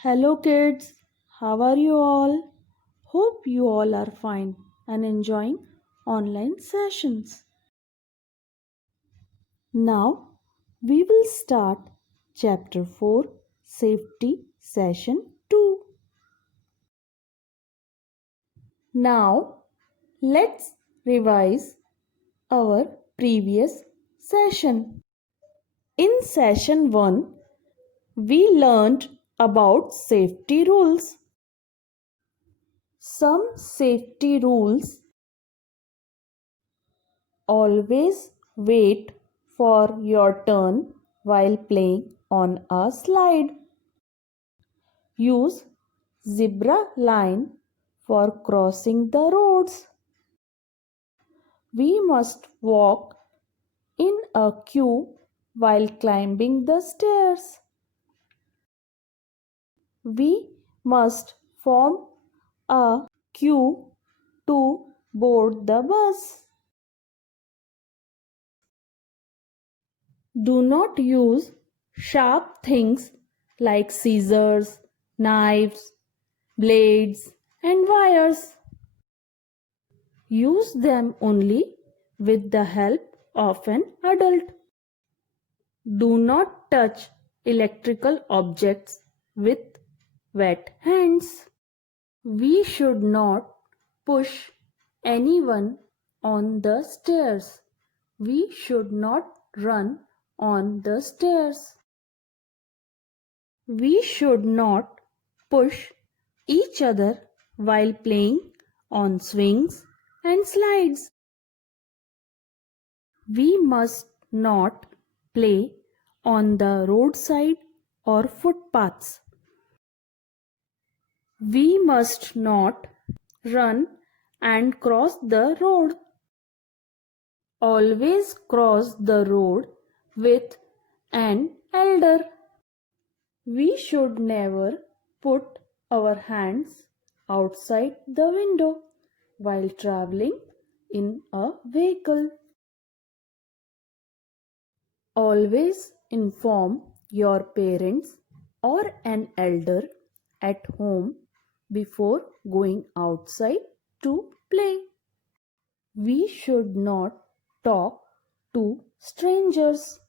Hello, kids. How are you all? Hope you all are fine and enjoying online sessions. Now, we will start Chapter 4 Safety Session 2. Now, let's revise our previous session. In Session 1, we learned about safety rules. Some safety rules: always wait for your turn while playing on a slide. Use zebra line for crossing the roads. We must walk in a queue while climbing the stairs. We must form a queue to board the bus. Do not use sharp things like scissors, knives, blades, and wires. Use them only with the help of an adult. Do not touch electrical objects with wet hands. We should not push anyone on the stairs. We should not run on the stairs. We should not push each other while playing on swings and slides. We must not play on the roadside or footpaths. We must not run and cross the road. Always cross the road with an elder. We should never put our hands outside the window while traveling in a vehicle. Always inform your parents or an elder at home before going outside to play. We should not talk to strangers.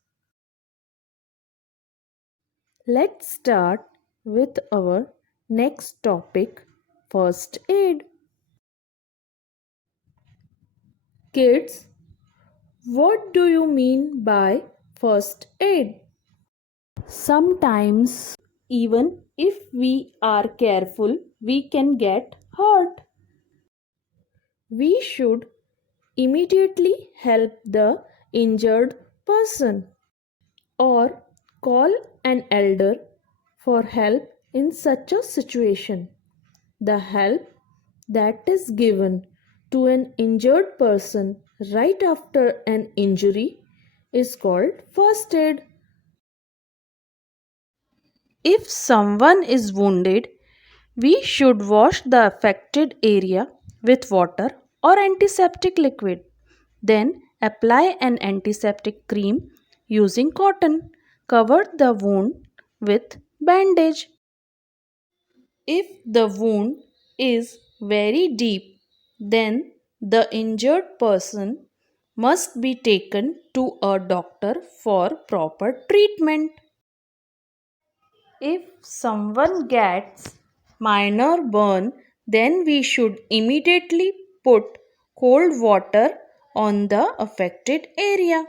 Let's start with our next topic, first aid. Kids, what do you mean by first aid? Sometimes, even if we are careful, we can get hurt. We should immediately help the injured person or call an elder for help in such a situation. The help that is given to an injured person right after an injury is called first aid. If someone is wounded, we should wash the affected area with water or antiseptic liquid. Then apply an antiseptic cream using cotton. Cover the wound with bandage. If the wound is very deep, then the injured person must be taken to a doctor for proper treatment. If someone gets minor burn, then we should immediately put cold water on the affected area.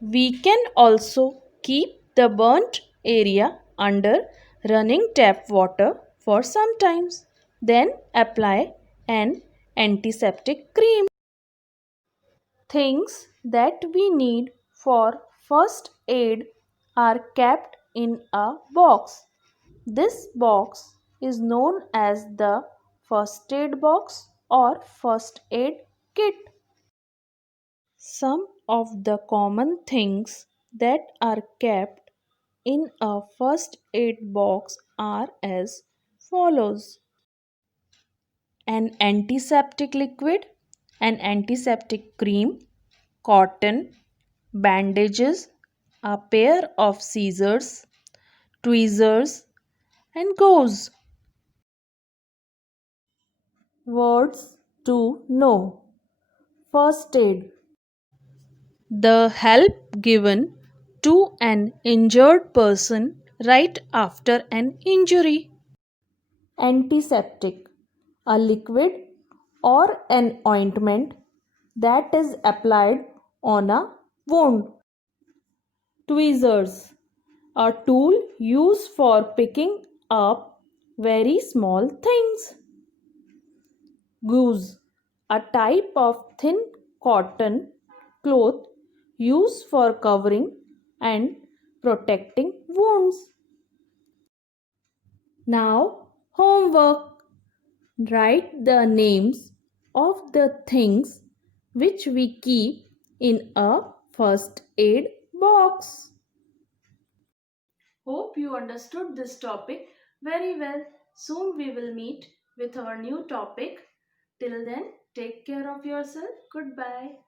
We can also keep the burnt area under running tap water for some times. Then apply an antiseptic cream. Things that we need for first aid are kept in a box. This box is known as the first aid box or first aid kit. Some of the common things that are kept in a first aid box are as follows: an antiseptic liquid, an antiseptic cream, cotton, bandages, a pair of scissors, tweezers, and gauze. Words to know. First aid. The help given to an injured person right after an injury. Antiseptic. A liquid or an ointment that is applied on a wound. Tweezers. A tool used for picking up very small things. Gauze, a type of thin cotton cloth used for covering and protecting wounds. Now, homework. Write the names of the things which we keep in a first aid box. Hope you understood this topic very well. Soon we will meet with our new topic. Till then, take care of yourself. Goodbye.